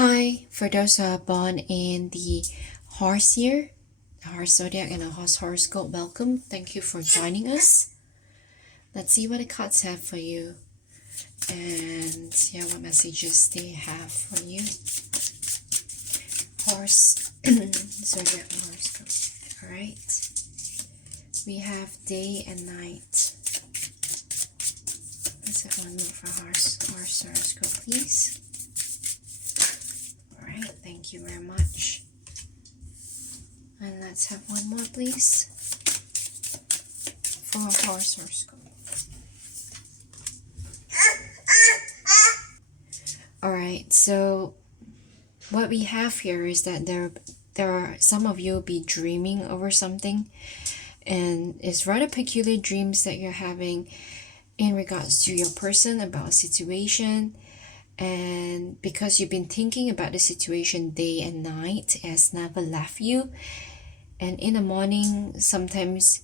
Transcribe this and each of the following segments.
Hi, for those who are born in the horse year, the horse zodiac and the horse horoscope, welcome. Thank you for joining us. Let's see what the cards have for you and what messages they have for you. Horse zodiac and horoscope. Alright. We have day and night. Let's have one more for horse horoscope, please. Alright, thank you very much. And let's have one more, please, for horse horoscope. Alright, so what we have here is that there are some of you will be dreaming over something, and it's rather peculiar dreams that you're having in regards to your person, about a situation. And because you've been thinking about the situation day and night, it has never left you. And in the morning, sometimes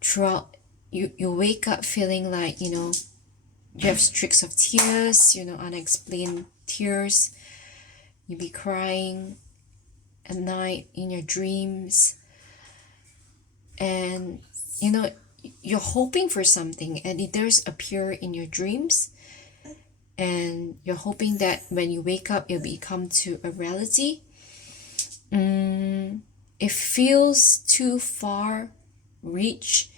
throughout, you wake up feeling like, you have streaks of tears, unexplained tears. You be crying at night in your dreams. And, you're hoping for something, and it does appear in your dreams. And you're hoping that when you wake up, it'll become to a reality. It feels too far reach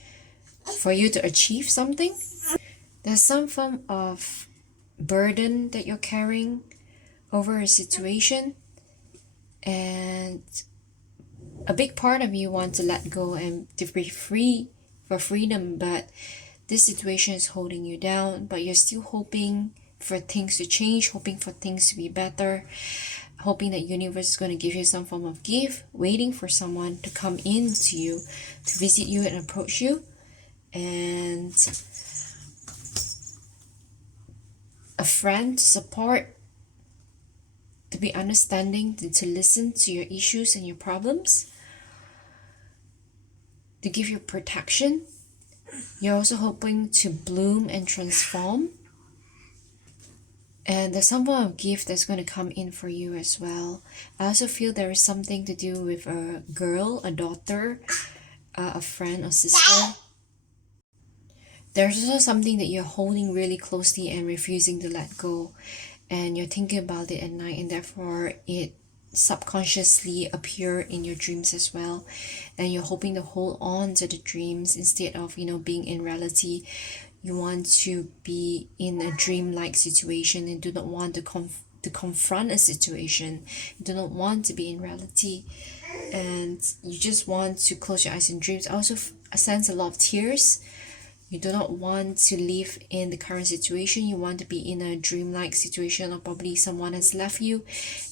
for you to achieve something. There's some form of burden that you're carrying over a situation, and a big part of you wants to let go and to be free for freedom, but this situation is holding you down. But you're still hoping for things to change, hoping for things to be better, hoping that universe is going to give you some form of gift, waiting for someone to come in to you, to visit you and approach you, and a friend to support, to be understanding, to listen to your issues and your problems, to give you protection. You're also hoping to bloom and transform. And there's some form of gift that's going to come in for you as well. I also feel there is something to do with a girl, a daughter, a friend or sister. There's also something that you're holding really closely and refusing to let go. And you're thinking about it at night, and therefore it subconsciously appear in your dreams as well. And you're hoping to hold on to the dreams instead of, being in reality. You want to be in a dream-like situation and do not want to confront a situation. You do not want to be in reality, and you just want to close your eyes in dreams. I also sense a lot of tears. You do not want to live in the current situation. You want to be in a dream-like situation, or probably someone has left you,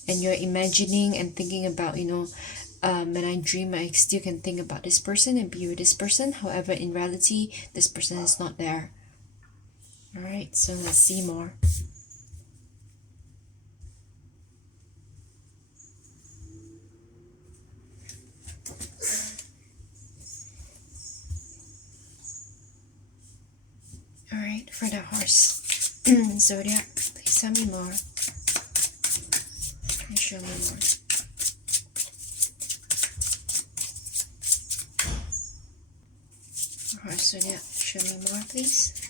and you're imagining and thinking about, when I dream, I still can think about this person and be with this person. However, in reality, this person is not there. Alright, so let's see more. Alright, for the horse zodiac, please tell me more. Please show me more. Horse zodiac, show me more, please.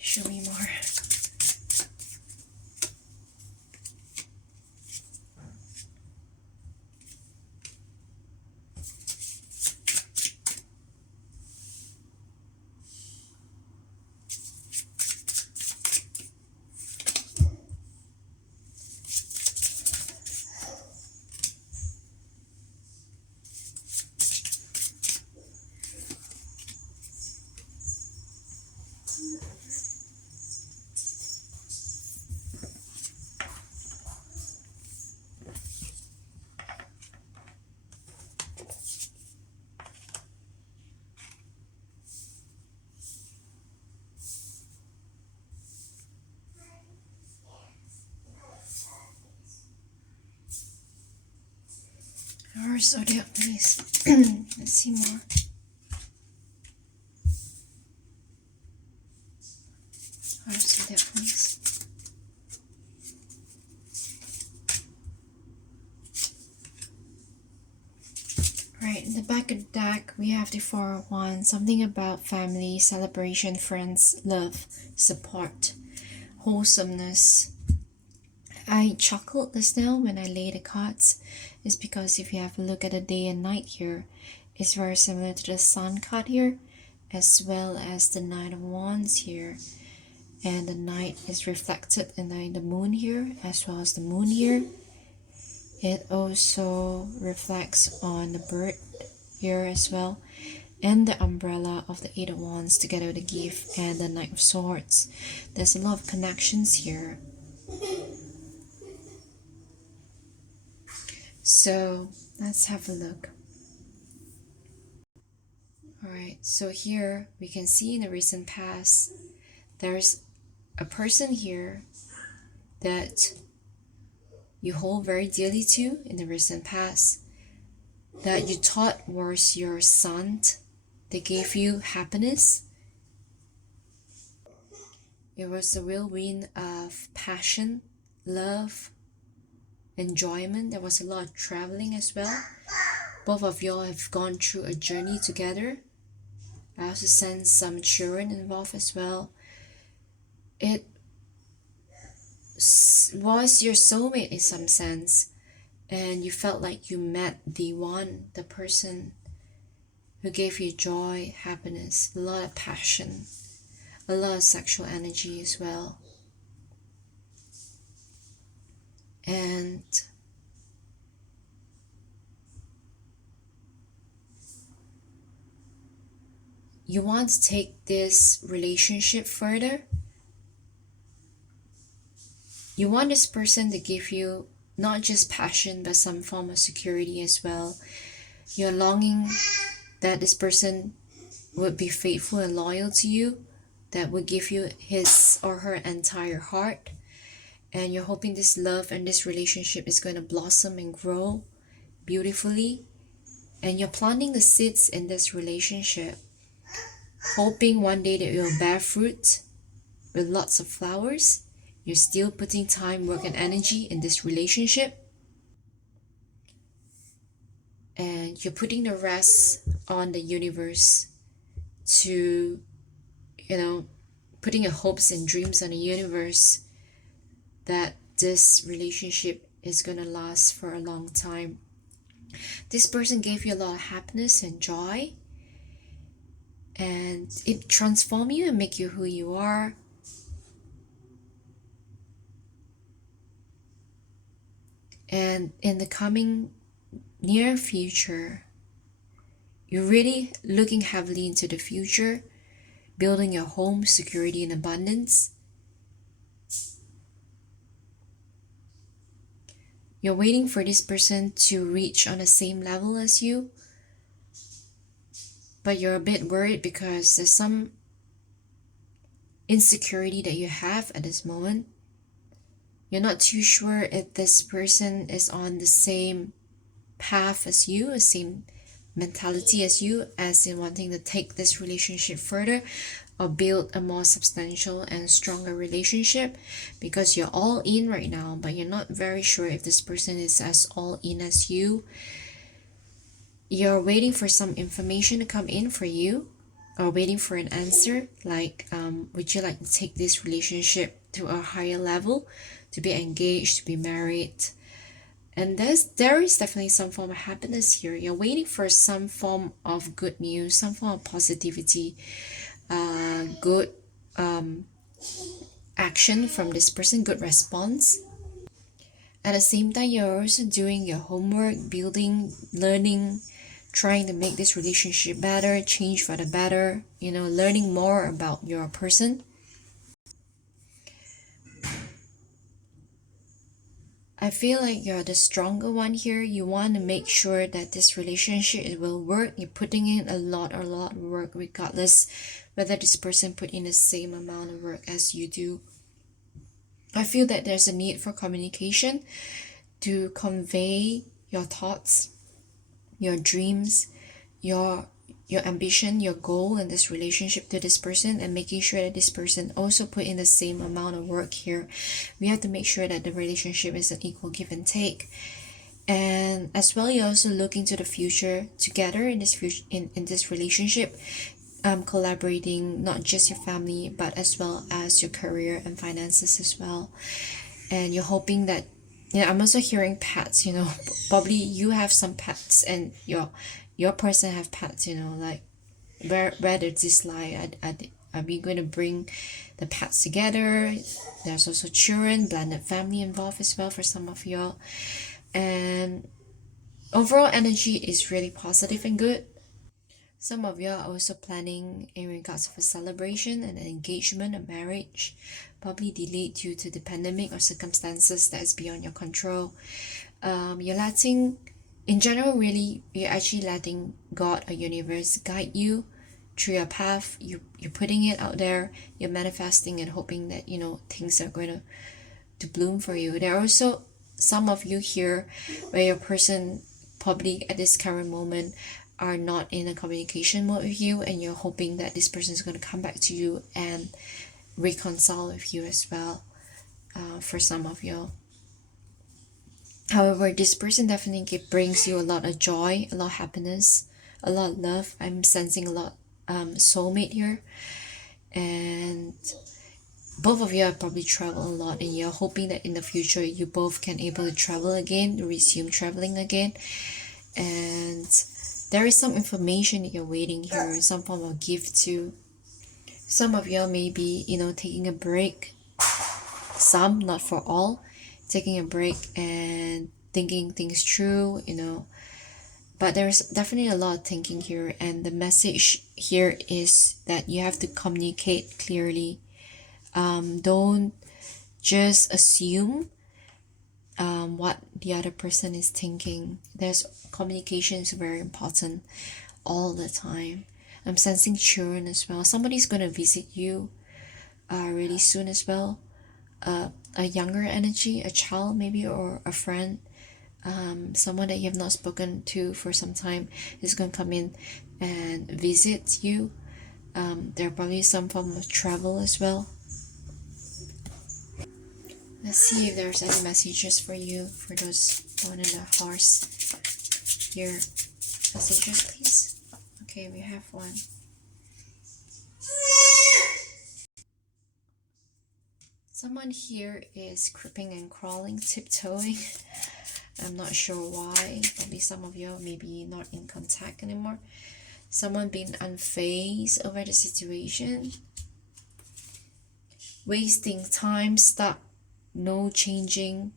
Show me more. Horse zodiac, please. Let's see more. I'll see that, please. Right, in the back of the deck, we have the Four of Wands, something about family, celebration, friends, love, support, wholesomeness. I chuckled just now when I laid the cards. It's because if you have a look at the day and night here, it's very similar to the Sun card here, as well as the Knight of Wands here. And the night is reflected in the moon here, as well as the moon here. It also reflects on the bird here as well, and the umbrella of the Eight of Wands together with the gift and the Knight of Swords. There's a lot of connections here. So let's have a look. Alright, so here we can see in the recent past, there's a person here that you hold very dearly to in the recent past, that you thought was your sun. They gave you happiness. It was a whirlwind of passion, love, enjoyment. There was a lot of traveling as well. Both of y'all have gone through a journey together. I also sense some children involved as well. It was your soulmate in some sense, and you felt like you met the one, the person who gave you joy, happiness, a lot of passion, a lot of sexual energy as well. And you want to take this relationship further. You want this person to give you not just passion, but some form of security as well. You're longing that this person would be faithful and loyal to you, that would give you his or her entire heart. And you're hoping this love and this relationship is going to blossom and grow beautifully. And you're planting the seeds in this relationship, hoping one day that it will bear fruit with lots of flowers. You're still putting time, work, and energy in this relationship. And you're putting the rest on the universe to, putting your hopes and dreams on the universe that this relationship is going to last for a long time. This person gave you a lot of happiness and joy, and it transformed you and make you who you are. And in the coming near future, you're really looking heavily into the future, building your home, security, and abundance. You're waiting for this person to reach on the same level as you, but you're a bit worried because there's some insecurity that you have at this moment. You're not too sure if this person is on the same path as you, the same mentality as you, as in wanting to take this relationship further or build a more substantial and stronger relationship, because you're all in right now, but you're not very sure if this person is as all in as you. You're waiting for some information to come in for you, or waiting for an answer, like would you like to take this relationship to a higher level, to be engaged, to be married? And there is definitely some form of happiness here. You're waiting for some form of good news, some form of positivity, good action from this person, good response. At the same time, you're also doing your homework, building, learning, trying to make this relationship better, change for the better, learning more about your person. I feel like you're the stronger one here. You want to make sure that this relationship will work. You're putting in a lot of work, regardless whether this person put in the same amount of work as you do. I feel that there's a need for communication to convey your thoughts, your dreams, your your ambition, your goal in this relationship to this person, and making sure that this person also put in the same amount of work here. We have to make sure that the relationship is an equal give and take. And as well, you're also looking to the future together in this future, in this relationship, collaborating not just your family but as well as your career and finances as well. And you're hoping that, yeah, I'm also hearing pets, probably you have some pets and your person have pets, like where does this lie? Are we going to bring the pets together? There's also children, blended family involved as well for some of y'all. And overall energy is really positive and good. Some of you are also planning in regards of a celebration and an engagement, a marriage, probably delayed due to the pandemic or circumstances that is beyond your control. You're letting, in general, really, you're actually letting God or universe guide you through your path. You're putting it out there. You're manifesting and hoping that things are going to bloom for you. There are also some of you here where your person probably at this current moment are not in a communication mode with you, and you're hoping that this person is going to come back to you and reconcile with you as well, for some of you. However, this person definitely brings you a lot of joy, a lot of happiness, a lot of love. I'm sensing a lot soulmate here. And both of you are probably travel a lot, and you're hoping that in the future you both can able to travel again, resume traveling again. And there is some information that you're waiting here, some form of gift too. Some of you may be, taking a break. Some, not for all, taking a break and thinking things through, But there's definitely a lot of thinking here, and the message here is that you have to communicate clearly. Don't just assume what the other person is thinking. Communication is very important all the time. I'm sensing children as well. Somebody's going to visit you really soon as well. A younger energy, a child maybe, or a friend. Someone that you have not spoken to for some time is going to come in and visit you. There are probably some form of travel as well. Let's see if there's any messages for you, for those one in the horse here. Messages, please. Okay, we have one. Someone here is creeping and crawling, tiptoeing. I'm not sure why. Probably some of you maybe not in contact anymore. Someone being unfazed over the situation. Wasting time, stuck. No changing,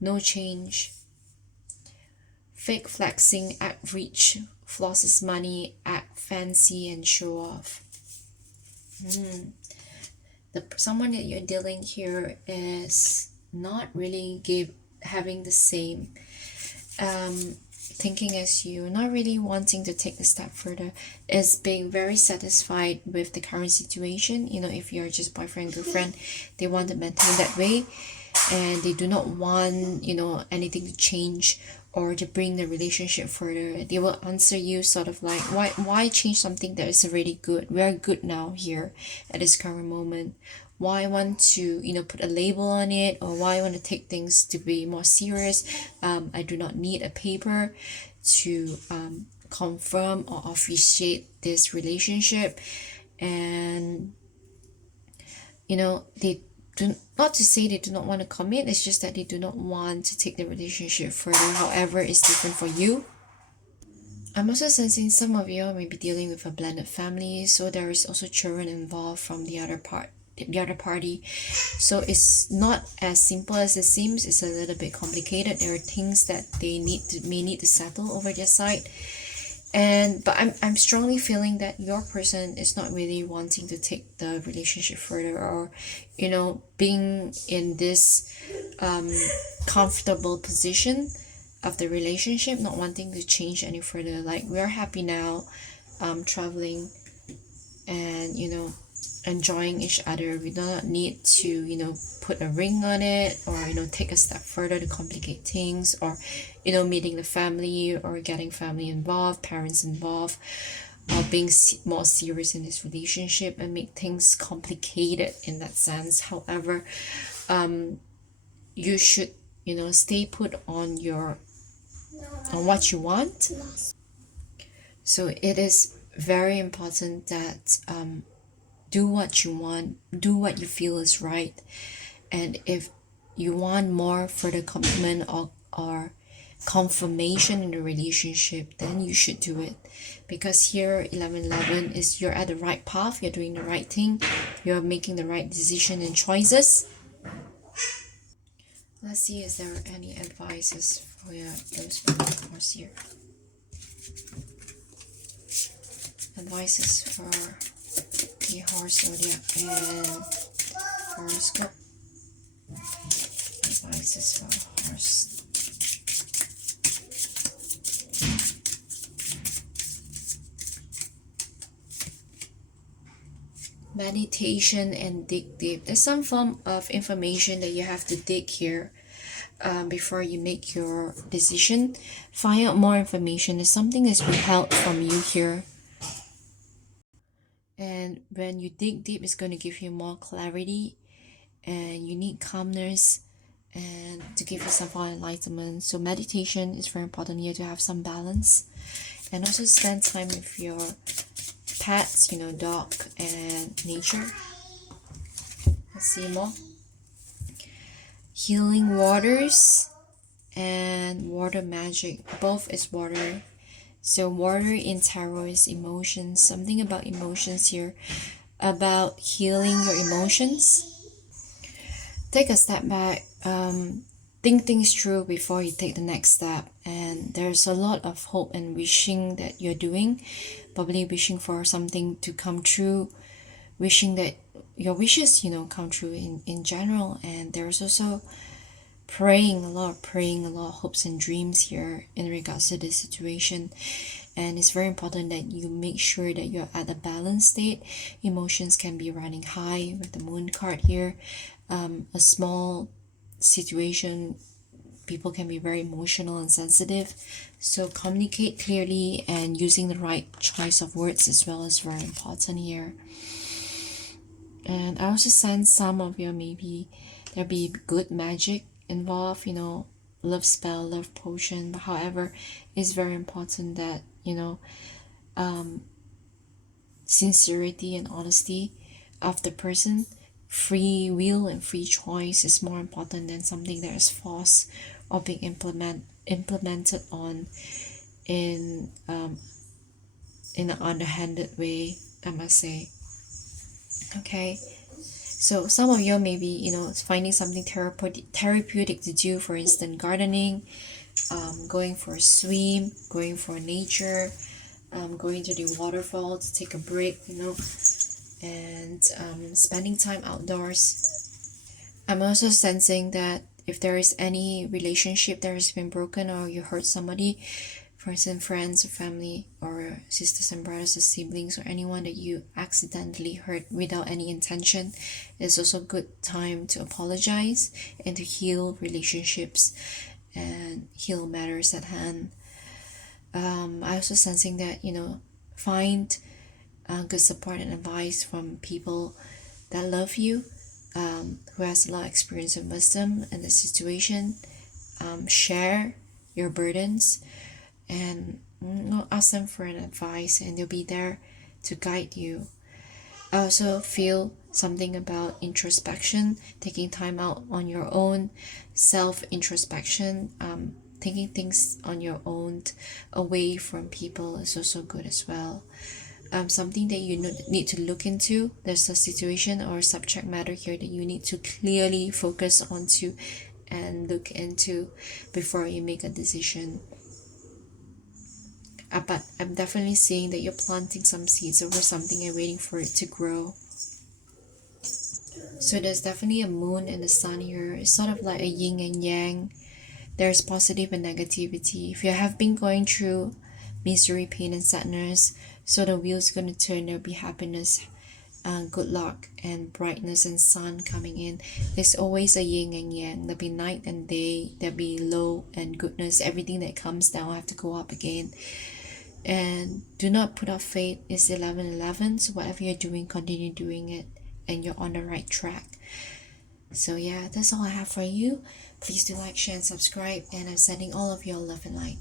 no change. Fake flexing, act rich, flosses money, act fancy and show off. Someone that you're dealing here is not really having the same thinking as you, not really wanting to take a step further, is being very satisfied with the current situation. If you're just boyfriend, girlfriend, they want to maintain that way, and they do not want, anything to change or to bring the relationship further. They will answer you sort of like, why change something that is already good? We are good now here at this current moment. Why I want to, put a label on it, or why I want to take things to be more serious. I do not need a paper to confirm or officiate this relationship. And, they do not to say they do not want to commit. It's just that they do not want to take the relationship further. However, it's different for you. I'm also sensing some of you may be dealing with a blended family, so there is also children involved from the other party. So it's not as simple as it seems. It's a little bit complicated. There are things that they may need to settle over their side. But I'm strongly feeling that your person is not really wanting to take the relationship further, or being in this comfortable position of the relationship, not wanting to change any further. Like, we're happy now, traveling and enjoying each other. We do not need to put a ring on it, or take a step further to complicate things, or meeting the family or getting family involved, parents involved. or being more serious in this relationship and make things complicated in that sense. However, you should, stay put on what you want. So it is very important that do what you want, do what you feel is right. And if you want more further commitment or confirmation in the relationship, then you should do it. Because here 1111 is you're at the right path, you're doing the right thing, you're making the right decision and choices. Let's see, is there any advices for those horse here? Advices for the horse zodiac and horoscope. Advices for horse. Meditation and dig deep. There's some form of information that you have to dig here before you make your decision. Find out more information. There's something that's withheld from you here. And when you dig deep, it's going to give you more clarity, and you need calmness and to give yourself more enlightenment. So meditation is very important here to have some balance, and also spend time with your pets, dog and nature. Let's see more. Healing waters and water magic. Both is water. So water in tarot is emotions. Something about emotions here. About healing your emotions. Take a step back. Think things through before you take the next step. And there's a lot of hope and wishing that you're doing. Probably wishing for something to come true. Wishing that your wishes, come true in general. And there's also praying a lot of hopes and dreams here in regards to this situation. And it's very important that you make sure that you're at a balanced state. Emotions can be running high with the moon card here. A small situation, people can be very emotional and sensitive. So communicate clearly, and using the right choice of words as well is very important here. And I also sense some of you, maybe there be good magic involved, love spell, love potion. But however, it's very important that sincerity and honesty of the person, free will and free choice is more important than something that is forced or being implemented on in an underhanded way, I must say. Okay, so some of you may be finding something therapeutic to do, for instance gardening, going for a swim, going for nature, going to the waterfall to take a break, and spending time outdoors. I'm also sensing that if there is any relationship that has been broken, or you hurt somebody, for instance friends or family or sisters and brothers or siblings, or anyone that you accidentally hurt without any intention, it's also a good time to apologize and to heal relationships and heal matters at hand. I also sensing that find good support and advice from people that love you, who has a lot of experience and wisdom in the situation. Share your burdens and ask them for an advice, and they'll be there to guide you. I also feel something about introspection, taking time out on your own, self-introspection, thinking things on your own away from people is also good as well. Something that you need to look into. There's a situation or a subject matter here that you need to clearly focus onto and look into before you make a decision. But I'm definitely seeing that you're planting some seeds over something and waiting for it to grow. So there's definitely a moon and the sun here. It's sort of like a yin and yang. There's positive and negativity. If you have been going through misery, pain, and sadness, so the wheel's going to turn. There'll be happiness, good luck, and brightness and sun coming in. There's always a yin and yang. There'll be night and day. There'll be low and goodness. Everything that comes down have to go up again. And do not put off faith. It's 11:11, so whatever you're doing, continue doing it, and you're on the right track. So yeah, that's all I have for you. Please do like, share, and subscribe, and I'm sending all of your love and light.